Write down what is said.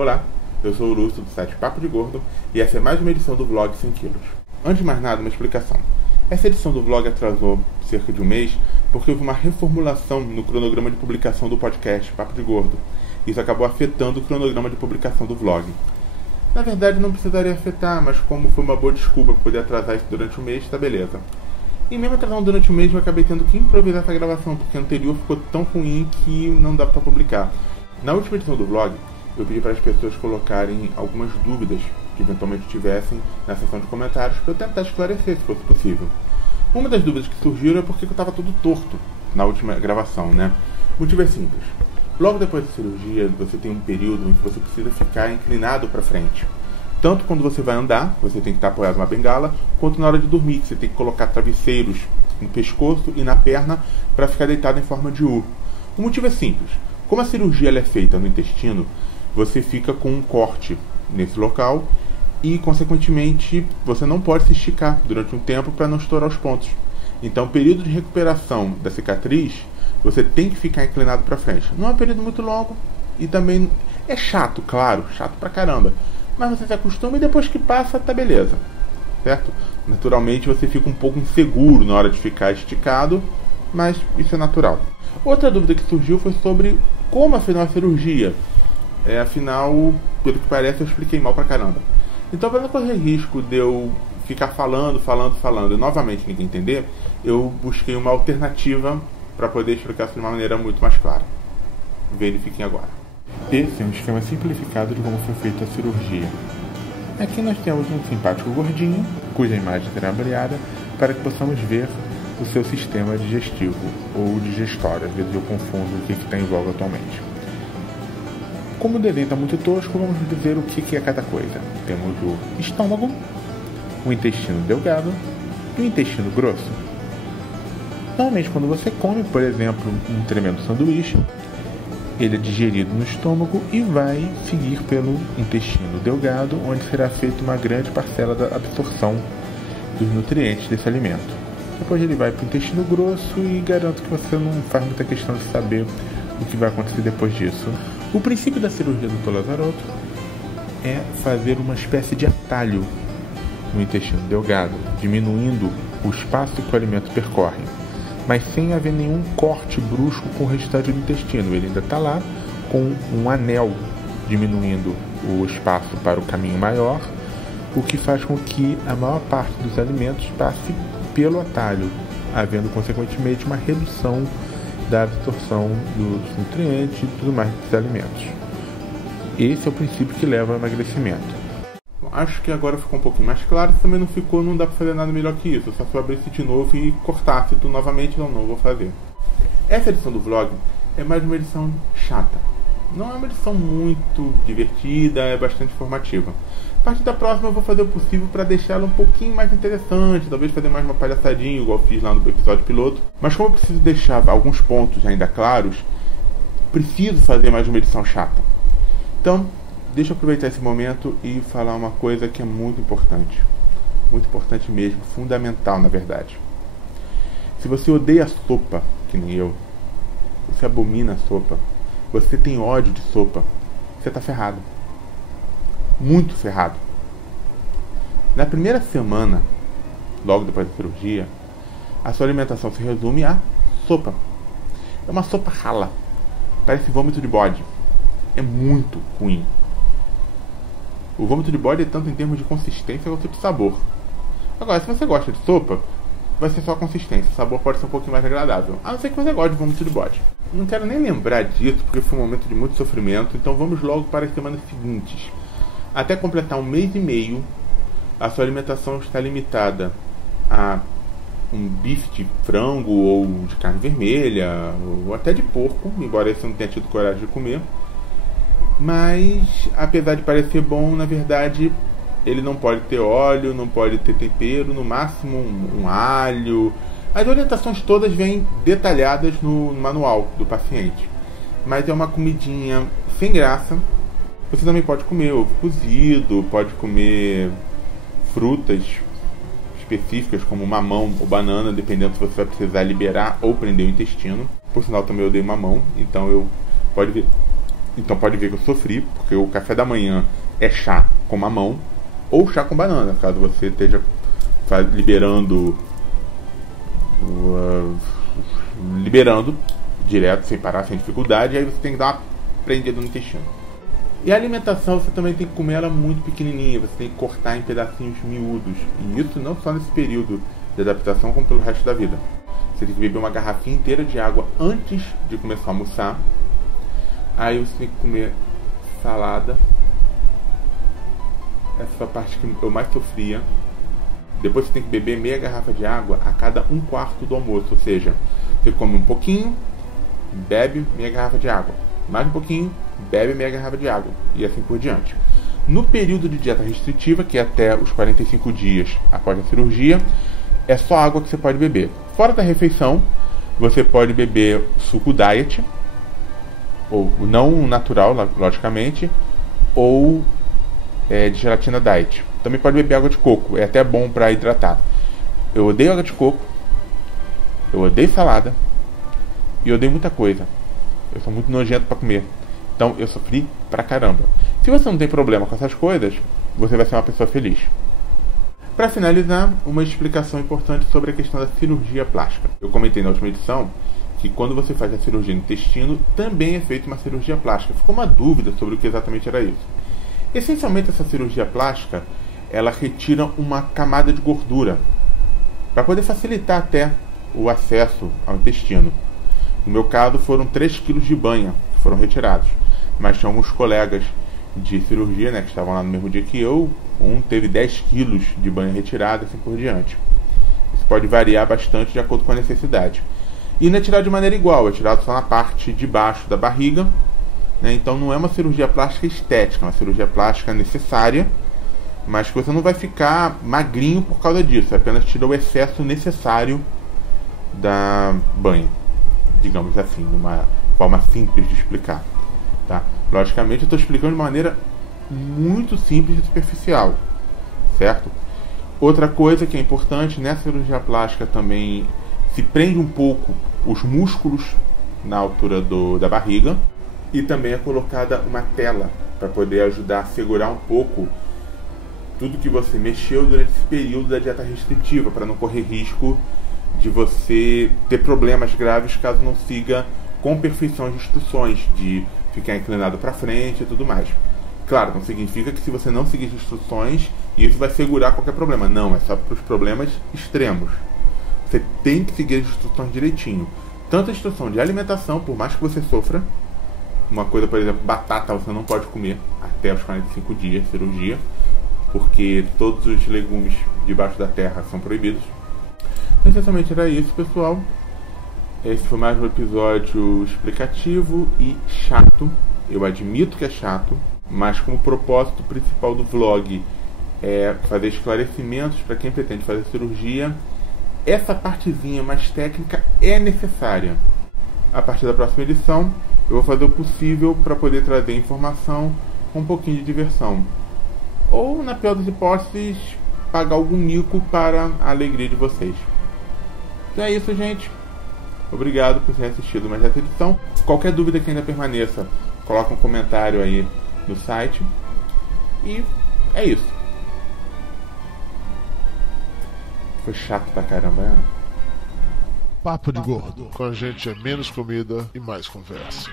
Olá, eu sou o Lúcio do site Papo de Gordo e essa é mais uma edição do vlog 100 quilos. Antes de mais nada, uma explicação. Essa edição do vlog atrasou cerca de um mês porque houve uma reformulação no cronograma de publicação do podcast Papo de Gordo. Isso acabou afetando o cronograma de publicação do vlog. Na verdade não precisaria afetar, mas como foi uma boa desculpa para poder atrasar isso durante o mês, tá beleza. E mesmo atrasando durante o mês eu acabei tendo que improvisar essa gravação, porque a anterior ficou tão ruim que não dá para publicar. Na última edição do vlog, eu pedi para as pessoas colocarem algumas dúvidas que eventualmente tivessem na seção de comentários para eu tentar esclarecer se fosse possível. Uma das dúvidas que surgiram é porque eu estava todo torto na última gravação, né? O motivo é simples. Logo depois da cirurgia, você tem um período em que você precisa ficar inclinado para frente. Tanto quando você vai andar, você tem que estar apoiado numa bengala, quanto na hora de dormir, que você tem que colocar travesseiros no pescoço e na perna para ficar deitado em forma de U. O motivo é simples. Como a cirurgia ela é feita no intestino, você fica com um corte nesse local e, consequentemente, você não pode se esticar durante um tempo para não estourar os pontos. Então, o período de recuperação da cicatriz, você tem que ficar inclinado para frente. Não é um período muito longo e também é chato, claro, chato pra caramba. Mas você se acostuma e depois que passa, tá beleza, certo? Naturalmente, você fica um pouco inseguro na hora de ficar esticado, mas isso é natural. Outra dúvida que surgiu foi sobre como afinal a cirurgia. Afinal, pelo que parece, eu expliquei mal pra caramba. Então, para não correr risco de eu ficar falando e novamente ninguém entender, eu busquei uma alternativa para poder explicar isso de uma maneira muito mais clara. Verifiquem agora. Esse é um esquema simplificado de como foi feita a cirurgia. Aqui nós temos um simpático gordinho, cuja imagem será ampliada, para que possamos ver o seu sistema digestivo ou digestório. Às vezes eu confundo o que está em voga atualmente. Como o desenho está muito tosco, vamos dizer o que é cada coisa. Temos o estômago, o intestino delgado e o intestino grosso. Normalmente, quando você come, por exemplo, um tremendo sanduíche, ele é digerido no estômago e vai seguir pelo intestino delgado, onde será feita uma grande parcela da absorção dos nutrientes desse alimento. Depois ele vai para o intestino grosso e garanto que você não faz muita questão de saber o que vai acontecer depois disso. O princípio da cirurgia do Dr. Lazzarotto é fazer uma espécie de atalho no intestino delgado, diminuindo o espaço que o alimento percorre, mas sem haver nenhum corte brusco com o restante do intestino. Ele ainda está lá com um anel diminuindo o espaço para o caminho maior, o que faz com que a maior parte dos alimentos passe pelo atalho, havendo consequentemente uma redução da absorção dos nutrientes e tudo mais dos alimentos. Esse é o princípio que leva ao emagrecimento. Bom, acho que agora ficou um pouquinho mais claro. Se também não ficou, não dá para fazer nada melhor que isso. Só se eu abrisse de novo e cortasse tudo novamente, não vou fazer. Essa edição do vlog é mais uma edição chata. Não é uma edição muito divertida, é bastante informativa. A partir da próxima eu vou fazer o possível para deixá-la um pouquinho mais interessante, talvez fazer mais uma palhaçadinha, igual fiz lá no episódio piloto. Mas como eu preciso deixar alguns pontos ainda claros, preciso fazer mais uma edição chata. Então, deixa eu aproveitar esse momento e falar uma coisa que é muito importante. Muito importante mesmo, fundamental na verdade. Se você odeia sopa, que nem eu, você abomina sopa, você tem ódio de sopa, você tá ferrado. Muito ferrado. Na primeira semana, logo depois da cirurgia, a sua alimentação se resume a sopa. É uma sopa rala. Parece vômito de bode. É muito ruim. O vômito de bode é tanto em termos de consistência quanto de sabor. Agora, se você gosta de sopa, vai ser só a consistência. O sabor pode ser um pouquinho mais agradável. A não ser que você goste de vômito de bode. Não quero nem lembrar disso, porque foi um momento de muito sofrimento. Então vamos logo para as semanas seguintes. Até completar um mês e meio, a sua alimentação está limitada a um bife de frango ou de carne vermelha, ou até de porco, embora esse eu não tenha tido coragem de comer. Mas, apesar de parecer bom, na verdade, ele não pode ter óleo, não pode ter tempero, no máximo um alho. As orientações todas vêm detalhadas no manual do paciente. Mas é uma comidinha sem graça. Você também pode comer ovo cozido, pode comer frutas específicas como mamão ou banana, dependendo se você vai precisar liberar ou prender o intestino. Por sinal, também eu odeio mamão, então eu pode ver Então pode ver que eu sofri, porque o café da manhã é chá com mamão ou chá com banana, caso você esteja liberando direto, sem parar, sem dificuldade, e aí você tem que dar uma prendida no intestino. E a alimentação você também tem que comer ela muito pequenininha, você tem que cortar em pedacinhos miúdos, e isso não só nesse período de adaptação, como pelo resto da vida. Você tem que beber uma garrafinha inteira de água antes de começar a almoçar. Aí você tem que comer salada. Essa foi a parte que eu mais sofria. Depois você tem que beber meia garrafa de água a cada 1/4 do almoço. Ou seja, você come um pouquinho, bebe meia garrafa de água. Mais um pouquinho, bebe meia garrafa de água. E assim por diante. No período de dieta restritiva, que é até os 45 dias após a cirurgia, é só água que você pode beber. Fora da refeição, você pode beber suco diet, ou não natural, logicamente, ou de gelatina diet. Também pode beber água de coco, é até bom para hidratar. Eu odeio água de coco, eu odeio salada, e eu odeio muita coisa. Eu sou muito nojento para comer. Então eu sofri pra caramba. Se você não tem problema com essas coisas, você vai ser uma pessoa feliz. Para finalizar, uma explicação importante sobre a questão da cirurgia plástica. Eu comentei na última edição que quando você faz a cirurgia no intestino, também é feita uma cirurgia plástica. Ficou uma dúvida sobre o que exatamente era isso. Essencialmente, essa cirurgia plástica, ela retira uma camada de gordura, para poder facilitar até o acesso ao intestino. No meu caso, foram 3 kg de banha que foram retirados. Mas tinha alguns colegas de cirurgia, que estavam lá no mesmo dia que eu. Um teve 10 kg de banha retirada, assim por diante. Isso pode variar bastante de acordo com a necessidade. E não é tirado de maneira igual, é tirado só na parte de baixo da barriga. Então não é uma cirurgia plástica estética, é uma cirurgia plástica necessária, mas que você não vai ficar magrinho por causa disso, apenas tira o excesso necessário da banha, digamos assim, de uma forma simples de explicar. Tá? Logicamente eu estou explicando de maneira muito simples e superficial, certo? Outra coisa que é importante, nessa cirurgia plástica também se prende um pouco os músculos na altura da barriga, e também é colocada uma tela para poder ajudar a segurar um pouco tudo que você mexeu durante esse período da dieta restritiva, para não correr risco de você ter problemas graves caso não siga com perfeição as instruções, de ficar inclinado para frente e tudo mais. Claro, não significa que se você não seguir as instruções, isso vai segurar qualquer problema. Não, é só para os problemas extremos. Você tem que seguir as instruções direitinho. Tanto a instrução de alimentação, por mais que você sofra. Uma coisa, por exemplo, batata você não pode comer até os 45 dias de cirurgia, porque todos os legumes debaixo da terra são proibidos. Então, essencialmente era isso, pessoal. Esse foi mais um episódio explicativo e chato. Eu admito que é chato, mas como propósito principal do vlog é fazer esclarecimentos para quem pretende fazer cirurgia, essa partezinha mais técnica é necessária. A partir da próxima edição, eu vou fazer o possível para poder trazer informação com um pouquinho de diversão. Ou, na pior das hipóteses, pagar algum mico para a alegria de vocês. Então é isso, gente. Obrigado por ter assistido mais essa edição. Qualquer dúvida que ainda permaneça, coloca um comentário aí no site. E é isso. Foi chato pra caramba, né? Papo de Gordo. Com a gente é menos comida e mais conversa.